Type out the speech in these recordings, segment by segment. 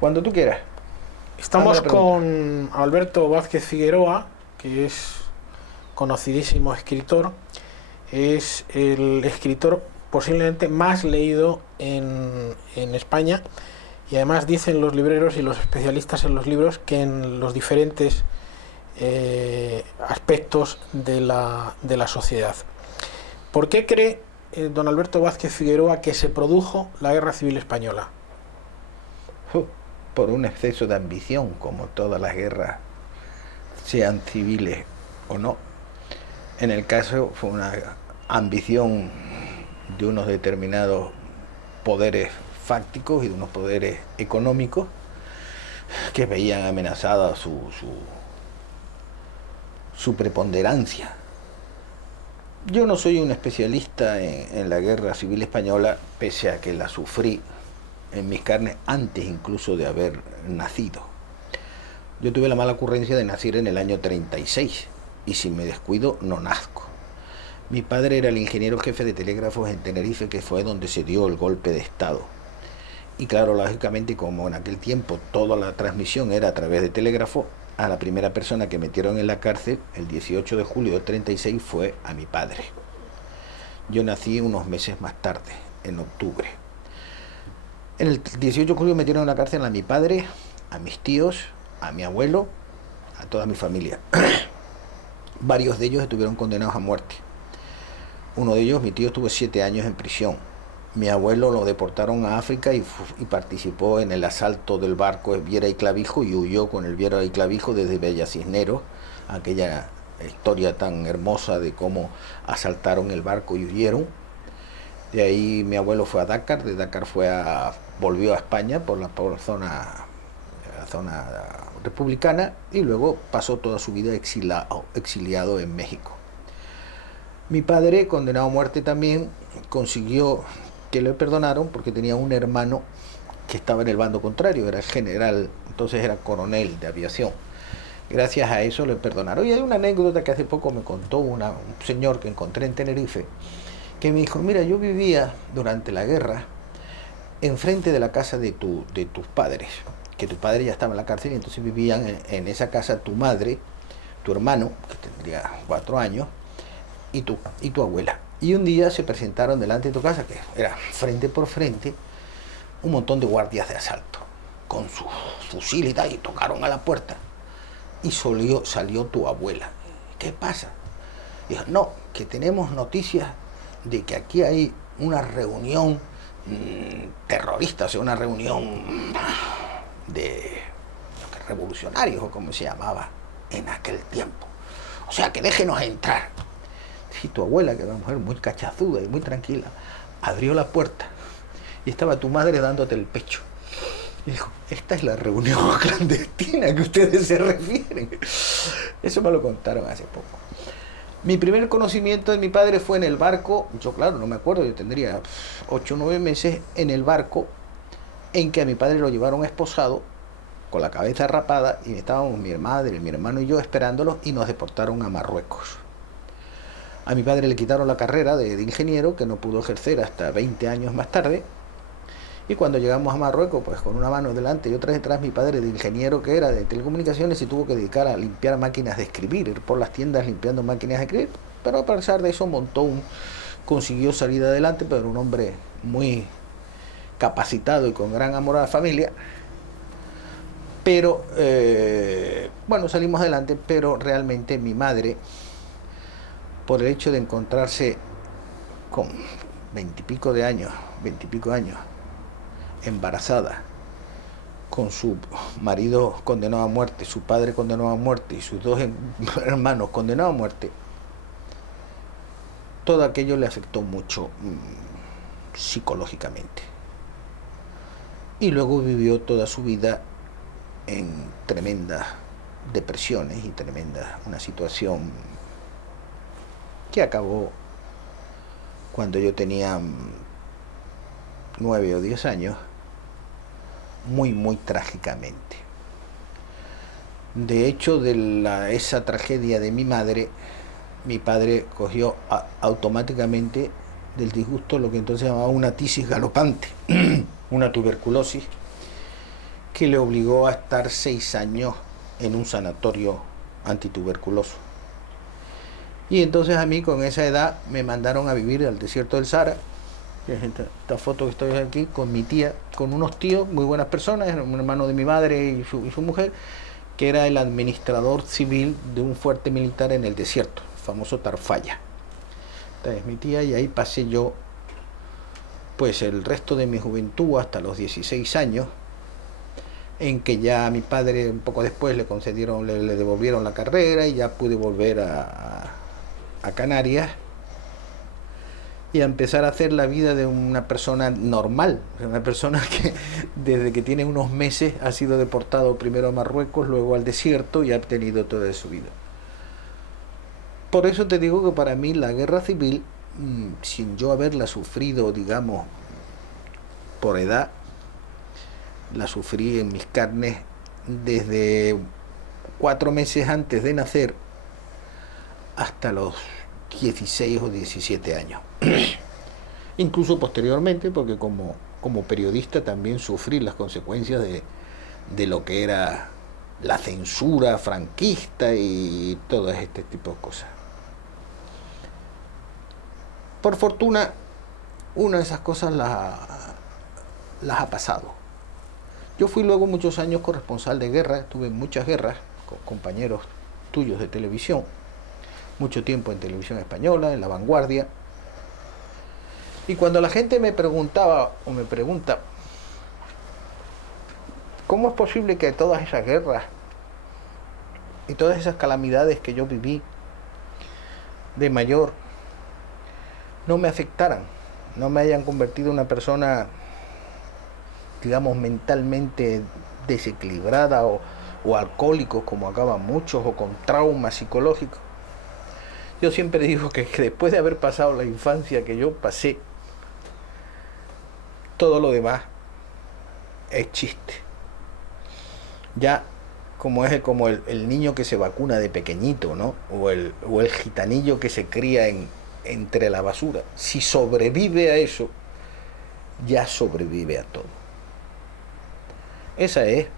Cuando tú quieras. Hazme Estamos la pregunta. con Alberto Vázquez Figueroa, que es conocidísimo escritor. Es el escritor posiblemente más leído en España, y además dicen los libreros y los especialistas en los libros que en los diferentes aspectos de la sociedad. ¿Por qué cree don Alberto Vázquez Figueroa que se produjo la Guerra Civil Española? Por un exceso de ambición, como todas las guerras, sean civiles o no. En el caso fue una ambición de unos determinados poderes fácticos y de unos poderes económicos que veían amenazada su preponderancia. Yo no soy un especialista en la Guerra Civil Española, pese a que la sufrí en mis carnes antes incluso de haber nacido. Yo tuve la mala ocurrencia de nacer en el año 36 y si me descuido no nazco. Mi padre era el ingeniero jefe de telégrafos en Tenerife, que fue donde se dio el golpe de Estado. Y claro, lógicamente, como en aquel tiempo toda la transmisión era a través de telégrafo, a la primera persona que metieron en la cárcel el 18 de julio del 36 fue a mi padre. Yo nací unos meses más tarde, en octubre. En el 18 de julio metieron en la cárcel a mi padre, a mis tíos, a mi abuelo, a toda mi familia. Varios de ellos estuvieron condenados a muerte. Uno de ellos, mi tío, estuvo 7 años en prisión. Mi abuelo lo deportaron a África y participó en el asalto del barco Viera y Clavijo y huyó con el Viera y Clavijo desde Bella Cisneros, aquella historia tan hermosa de cómo asaltaron el barco y huyeron. De ahí mi abuelo fue a Dakar, de Dakar volvió a España por la zona republicana y luego pasó toda su vida exiliado en México. Mi padre, condenado a muerte también, consiguió que le perdonaron porque tenía un hermano que estaba en el bando contrario, era general, entonces era coronel de aviación. Gracias a eso le perdonaron. Y hay una anécdota que hace poco me contó un señor que encontré en Tenerife, que me dijo, mira, yo vivía durante la guerra enfrente de la casa de tus padres, que tu padre ya estaba en la cárcel y entonces vivían en esa casa tu madre, tu hermano, que tendría 4 años, y tu abuela. Y un día se presentaron delante de tu casa, que era frente por frente, un montón de guardias de asalto, con sus fusiles y tal, y tocaron a la puerta. Y salió tu abuela. ¿Qué pasa? Dijo, no, que tenemos noticias de que aquí hay una reunión terrorista, o sea, una reunión de revolucionarios, o como se llamaba en aquel tiempo. O sea, que déjenos entrar. Y tu abuela, que era una mujer muy cachazuda y muy tranquila, abrió la puerta y estaba tu madre dándote el pecho. Y dijo, esta es la reunión clandestina que ustedes se refieren. Eso me lo contaron hace poco. Mi primer conocimiento de mi padre fue en el barco. Yo, claro, no me acuerdo, yo tendría 8 o 9 meses en el barco en que a mi padre lo llevaron esposado con la cabeza rapada y estábamos mi madre, mi hermano y yo esperándolos y nos deportaron a Marruecos. A mi padre le quitaron la carrera de ingeniero, que no pudo ejercer hasta 20 años más tarde. Y cuando llegamos a Marruecos, pues con una mano delante y otra detrás, mi padre de ingeniero, que era de telecomunicaciones, se tuvo que dedicar a limpiar máquinas de escribir, ir por las tiendas limpiando máquinas de escribir. Pero a pesar de eso consiguió salir adelante, pero era un hombre muy capacitado y con gran amor a la familia. Pero, bueno, salimos adelante, pero realmente mi madre, por el hecho de encontrarse con 20 y pico años, embarazada, con su marido condenado a muerte, su padre condenado a muerte y sus 2 hermanos condenados a muerte, todo aquello le afectó mucho psicológicamente. Y luego vivió toda su vida en tremendas depresiones y una situación que acabó cuando yo tenía 9 o 10 años, muy, muy trágicamente. De hecho, esa tragedia de mi madre, mi padre cogió automáticamente del disgusto lo que entonces se llamaba una tisis galopante, una tuberculosis, que le obligó a estar 6 años en un sanatorio antituberculoso. Y entonces a mí con esa edad me mandaron a vivir al desierto del Sahara. Esta foto que estoy aquí con mi tía, con unos tíos, muy buenas personas, un hermano de mi madre y su mujer, que era el administrador civil de un fuerte militar en el desierto, el famoso Tarfaya. Esta es mi tía y ahí pasé yo pues el resto de mi juventud hasta los 16 años, en que ya a mi padre un poco después le devolvieron la carrera y ya pude volver a Canarias y a empezar a hacer la vida de una persona normal, una persona que desde que tiene unos meses ha sido deportado primero a Marruecos, luego al desierto y ha tenido toda su vida. Por eso te digo que para mí la guerra civil, sin yo haberla sufrido, digamos, por edad, la sufrí en mis carnes desde 4 meses antes de nacer hasta los 16 o 17 años. Incluso posteriormente, porque como periodista también sufrí las consecuencias de lo que era la censura franquista y todo este tipo de cosas. Por fortuna, una de esas cosas las ha pasado. Yo fui luego muchos años corresponsal de guerra, estuve en muchas guerras con compañeros tuyos de televisión, mucho tiempo en Televisión Española, en La Vanguardia. Y cuando la gente me preguntaba o me pregunta, ¿cómo es posible que todas esas guerras y todas esas calamidades que yo viví de mayor no me afectaran, no me hayan convertido en una persona, digamos, mentalmente desequilibrada o alcohólicos como acaban muchos, o con traumas psicológicos? Yo siempre digo que después de haber pasado la infancia que yo pasé, todo lo demás es chiste. Ya como el niño que se vacuna de pequeñito, ¿no? O el gitanillo que se cría entre la basura. Si sobrevive a eso, ya sobrevive a todo. Esa es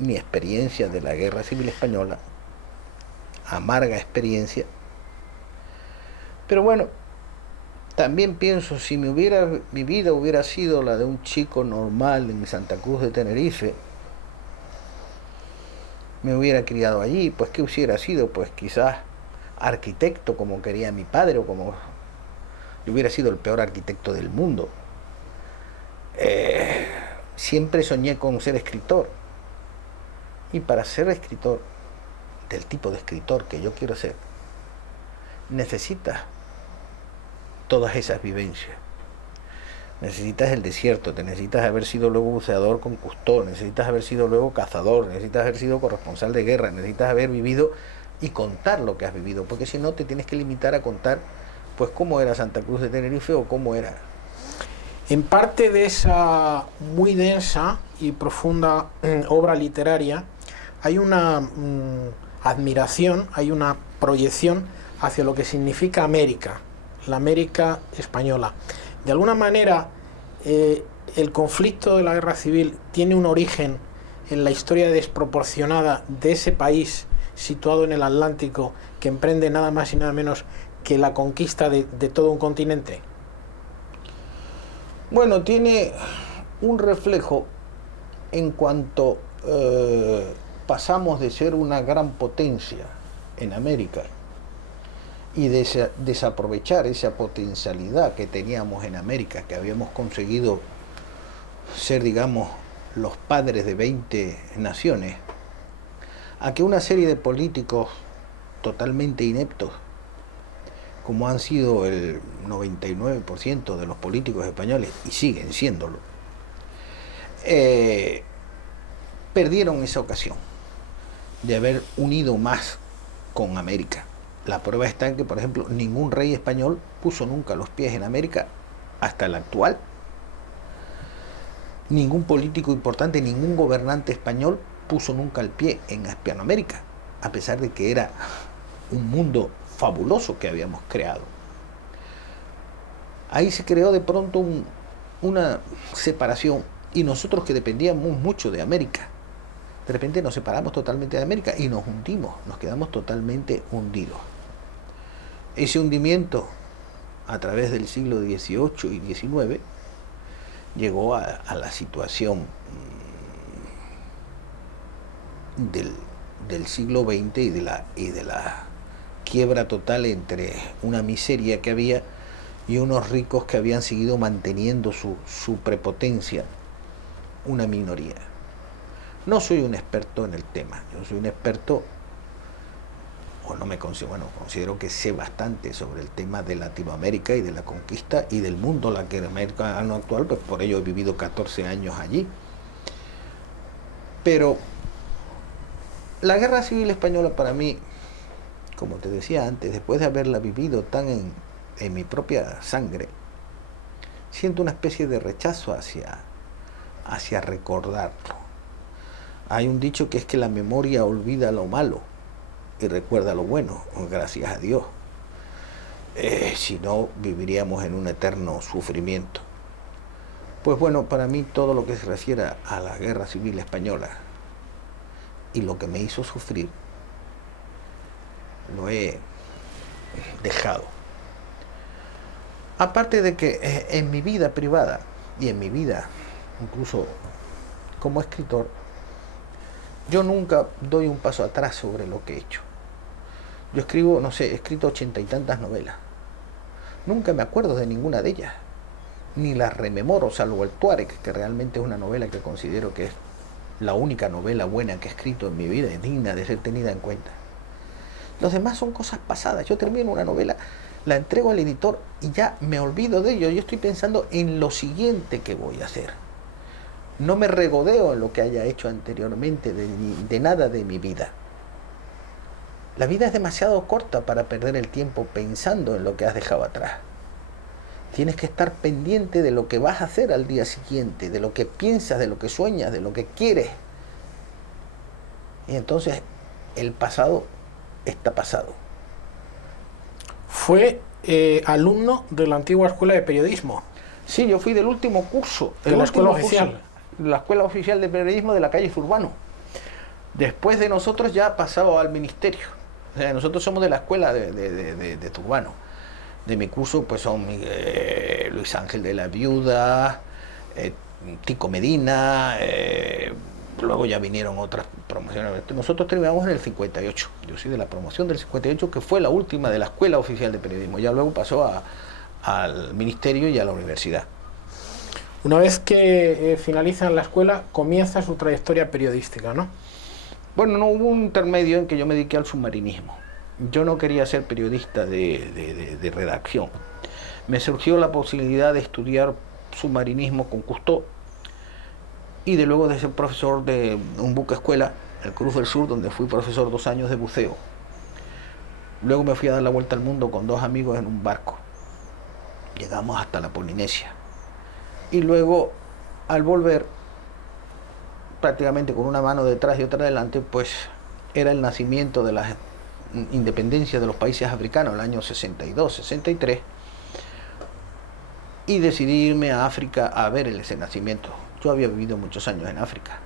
mi experiencia de la Guerra Civil Española, amarga experiencia. Pero bueno, también pienso, si mi vida hubiera sido la de un chico normal en Santa Cruz de Tenerife, me hubiera criado allí, pues ¿qué hubiera sido? Pues quizás arquitecto como quería mi padre, o como yo hubiera sido el peor arquitecto del mundo. Siempre soñé con ser escritor, y para ser escritor, del tipo de escritor que yo quiero ser, necesitas todas esas vivencias. Necesitas el desierto, te necesitas haber sido luego buceador con Cousteau, necesitas haber sido luego cazador, necesitas haber sido corresponsal de guerra, necesitas haber vivido y contar lo que has vivido, porque si no te tienes que limitar a contar pues cómo era Santa Cruz de Tenerife o cómo era. En parte de esa muy densa y profunda obra literaria hay una admiración, hay una proyección hacia lo que significa América, la América española. De alguna manera, el conflicto de la guerra civil tiene un origen en la historia desproporcionada de ese país situado en el Atlántico, que emprende nada más y nada menos que la conquista de todo un continente. Bueno, tiene un reflejo en cuanto pasamos de ser una gran potencia en América y desaprovechar esa potencialidad que teníamos en América, que habíamos conseguido ser, digamos, los padres de 20 naciones, a que una serie de políticos totalmente ineptos, como han sido el 99% de los políticos españoles, y siguen siéndolo, perdieron esa ocasión de haber unido más con América. La prueba está en que, por ejemplo, ningún rey español puso nunca los pies en América hasta el actual. Ningún político importante, ningún gobernante español puso nunca el pie en Hispanoamérica, a pesar de que era un mundo fabuloso que habíamos creado. Ahí se creó de pronto una separación Y nosotros que dependíamos mucho de América, de repente nos separamos totalmente de América y nos hundimos, nos quedamos totalmente hundidos. Ese hundimiento a través del siglo XVIII y XIX llegó a la situación del siglo XX y de la quiebra total entre una miseria que había y unos ricos que habían seguido manteniendo su prepotencia, una minoría. No soy un experto en el tema, yo soy un experto, o no me considero, bueno, considero que sé bastante sobre el tema de Latinoamérica y de la conquista y del mundo latinoamericano actual, pues por ello he vivido 14 años allí. Pero la Guerra Civil Española para mí, como te decía antes, después de haberla vivido tan en mi propia sangre, siento una especie de rechazo hacia recordarlo. Hay un dicho que es que la memoria olvida lo malo y recuerda lo bueno, gracias a Dios. Si no, viviríamos en un eterno sufrimiento. Pues bueno, para mí todo lo que se refiere a la Guerra Civil Española y lo que me hizo sufrir, lo he dejado. Aparte de que en mi vida privada y en mi vida incluso como escritor, yo nunca doy un paso atrás sobre lo que he hecho. Yo escribo, no sé, he escrito 80 y tantas novelas. Nunca me acuerdo de ninguna de ellas, ni las rememoro, salvo el Tuareg, que realmente es una novela que considero que es la única novela buena que he escrito en mi vida, es digna de ser tenida en cuenta. Los demás son cosas pasadas. Yo termino una novela, la entrego al editor y ya me olvido de ello. Yo estoy pensando en lo siguiente que voy a hacer. No me regodeo en lo que haya hecho anteriormente de nada de mi vida. La vida es demasiado corta para perder el tiempo pensando en lo que has dejado atrás. Tienes que estar pendiente de lo que vas a hacer al día siguiente, de lo que piensas, de lo que sueñas, de lo que quieres. Y entonces el pasado está pasado. Fue alumno de la antigua Escuela de Periodismo. Sí, yo fui del último curso. De la Escuela Oficial. La Escuela Oficial de Periodismo de la calle Zurbano. Después de nosotros ya pasado al ministerio. O sea, nosotros somos de la escuela de Zurbano. De mi curso pues son Luis Ángel de la Viuda, Tico Medina, luego ya vinieron otras promociones. Nosotros terminamos en el 58. Yo soy de la promoción del 58, que fue la última de la Escuela Oficial de Periodismo. Ya luego pasó al ministerio y a la universidad. Una vez que finaliza la escuela, comienza su trayectoria periodística, ¿no? Bueno, no hubo un intermedio en que yo me dediqué al submarinismo. Yo no quería ser periodista de redacción. Me surgió la posibilidad de estudiar submarinismo con Cousteau y de luego de ser profesor de un buque escuela, el Cruz del Sur, donde fui profesor 2 años de buceo. Luego me fui a dar la vuelta al mundo con 2 amigos en un barco. Llegamos hasta la Polinesia. Y luego, al volver, prácticamente con una mano detrás y otra adelante, pues era el nacimiento de la independencia de los países africanos, el año 62, 63, y decidí irme a África a ver ese nacimiento. Yo había vivido muchos años en África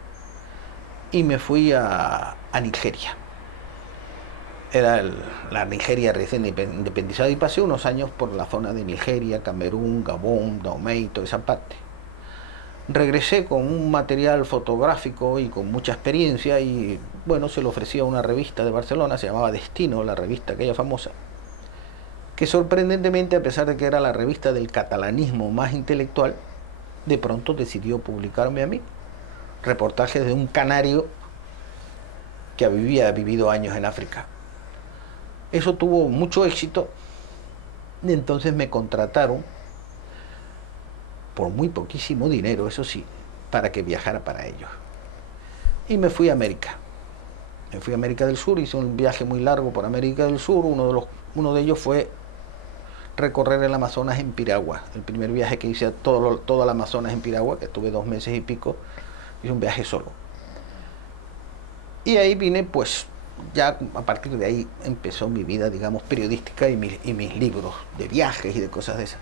y me fui a Nigeria. Era la Nigeria recién independizada y pasé unos años por la zona de Nigeria, Camerún, Gabón, Dahomey, toda esa parte. Regresé con un material fotográfico y con mucha experiencia y bueno, se lo ofrecía a una revista de Barcelona, se llamaba Destino, la revista aquella famosa, que sorprendentemente, a pesar de que era la revista del catalanismo más intelectual, de pronto decidió publicarme a mí reportajes de un canario que había vivido años en África. Eso tuvo mucho éxito y entonces me contrataron por muy poquísimo dinero, eso sí, para que viajara para ellos. Y me fui a América. Me fui a América del Sur, hice un viaje muy largo por América del Sur. Uno de ellos fue recorrer el Amazonas en piragua. El primer viaje que hice a todo el Amazonas en piragua, que estuve 2 meses y pico, hice un viaje solo. Y ahí vine, pues, ya a partir de ahí empezó mi vida, digamos, periodística y mis libros de viajes y de cosas de esas.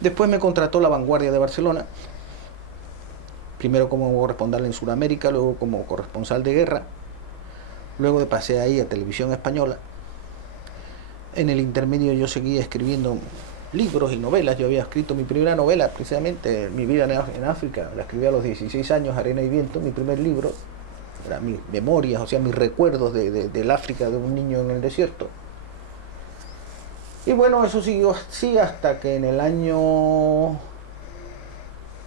Después me contrató La Vanguardia de Barcelona primero como corresponsal en Sudamérica, luego como corresponsal de guerra, luego pasé ahí a Televisión Española. En el intermedio yo seguía escribiendo libros y novelas. Yo había escrito mi primera novela, precisamente Mi vida en África, la escribí a los 16 años, Arena y Viento. Mi primer libro era mis memorias, o sea, mis recuerdos del África, de un niño en el desierto. Y bueno, eso siguió así hasta que en el año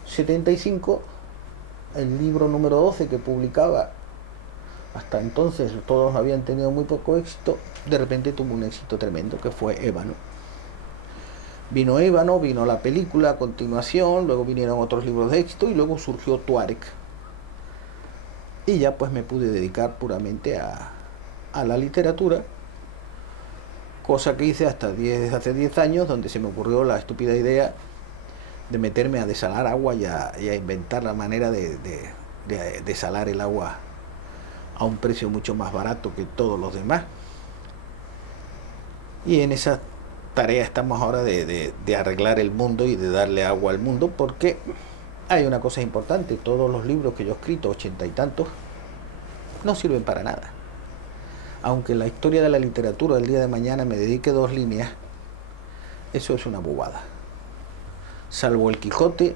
75, el libro número 12 que publicaba, hasta entonces todos habían tenido muy poco éxito, de repente tuvo un éxito tremendo, que fue Ébano. Vino Ébano, vino la película a continuación, luego vinieron otros libros de éxito y luego surgió Tuareg. Y ya pues me pude dedicar puramente a la literatura, cosa que hice hasta hace 10 años, donde se me ocurrió la estúpida idea de meterme a desalar agua y a inventar la manera de desalar el agua a un precio mucho más barato que todos los demás. Y en esa tarea estamos ahora de arreglar el mundo y de darle agua al mundo, porque hay una cosa importante: todos los libros que yo he escrito, 80 y tantos, no sirven para nada. Aunque la historia de la literatura del día de mañana me dedique 2 líneas, eso es una bobada. Salvo el Quijote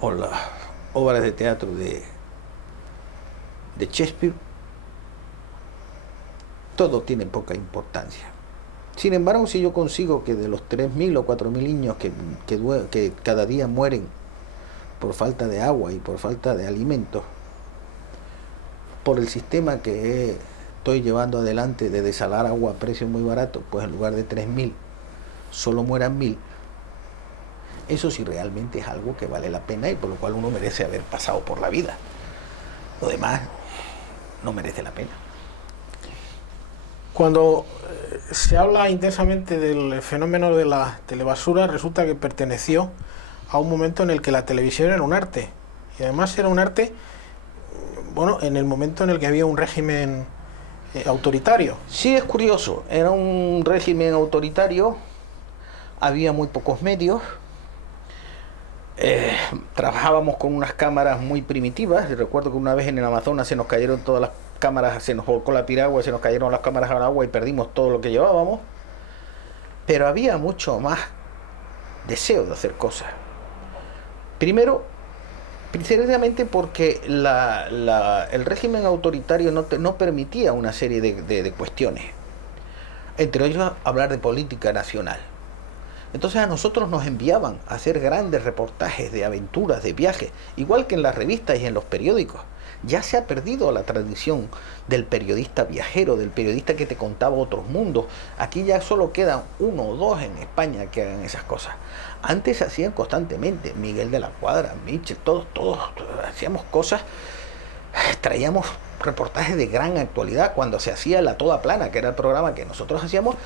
o las obras de teatro de Shakespeare, todo tiene poca importancia. Sin embargo, si yo consigo que de los 3.000 o 4.000 niños que cada día mueren por falta de agua y por falta de alimentos, por el sistema que estoy llevando adelante de desalar agua a precio muy barato, pues en lugar de 3.000 solo mueran 1.000, eso sí realmente es algo que vale la pena y por lo cual uno merece haber pasado por la vida. Lo demás no merece la pena. Cuando se habla intensamente del fenómeno de la telebasura, resulta que perteneció a un momento en el que la televisión era un arte. Y además era un arte, bueno, en el momento en el que había un régimen autoritario. Sí, es curioso. Era un régimen autoritario, había muy pocos medios. Trabajábamos con unas cámaras muy primitivas. Recuerdo que una vez en el Amazonas se nos cayeron todas las cámaras, se nos volcó la piragua, se nos cayeron las cámaras al agua y perdimos todo lo que llevábamos. Pero había mucho más deseo de hacer cosas. Primero, precisamente porque el régimen autoritario no permitía una serie de cuestiones, entre ellos hablar de política nacional. Entonces a nosotros nos enviaban a hacer grandes reportajes de aventuras, de viajes, igual que en las revistas y en los periódicos. Ya se ha perdido la tradición del periodista viajero, del periodista que te contaba otros mundos. Aquí ya solo quedan 1 o 2 en España que hagan esas cosas. Antes se hacían constantemente, Miguel de la Cuadra, Mitchell, todos hacíamos cosas, traíamos reportajes de gran actualidad. Cuando se hacía La Toda Plana, que era el programa que nosotros hacíamos,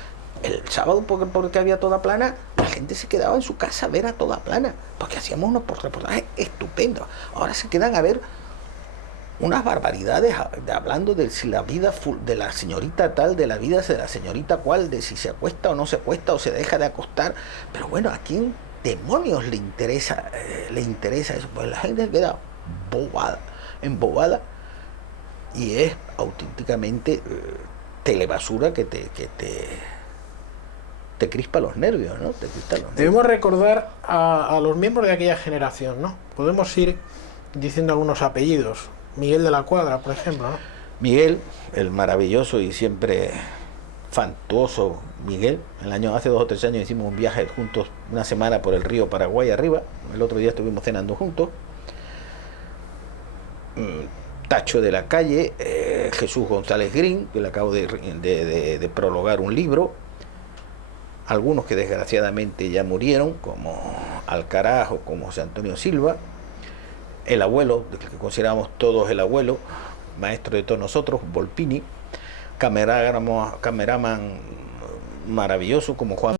el sábado, porque había Toda Plana, la gente se quedaba en su casa a ver a Toda Plana, porque hacíamos unos reportajes estupendos. Ahora se quedan a ver unas barbaridades hablando de si la vida de la señorita tal, de la vida de la señorita cual, de si se acuesta o no se acuesta o se deja de acostar. Pero bueno, ¿a quién demonios le interesa eso? Pues la gente queda embobada, y es auténticamente telebasura que te crispa los nervios, ¿no? Debemos recordar a los miembros de aquella generación, ¿no? Podemos ir diciendo algunos apellidos. Miguel de la Cuadra, por ejemplo, ¿no? Miguel, el maravilloso y siempre fantuoso Miguel. Hace 2 o 3 años hicimos un viaje juntos, una semana por el río Paraguay arriba. El otro día estuvimos cenando juntos. Tacho de la Calle, Jesús González Green, que le acabo de prologar un libro. Algunos que desgraciadamente ya murieron, como Alcaraz o como José Antonio Silva. El abuelo, del que consideramos todos el abuelo, maestro de todos nosotros, Volpini. Cameraman maravilloso como Juan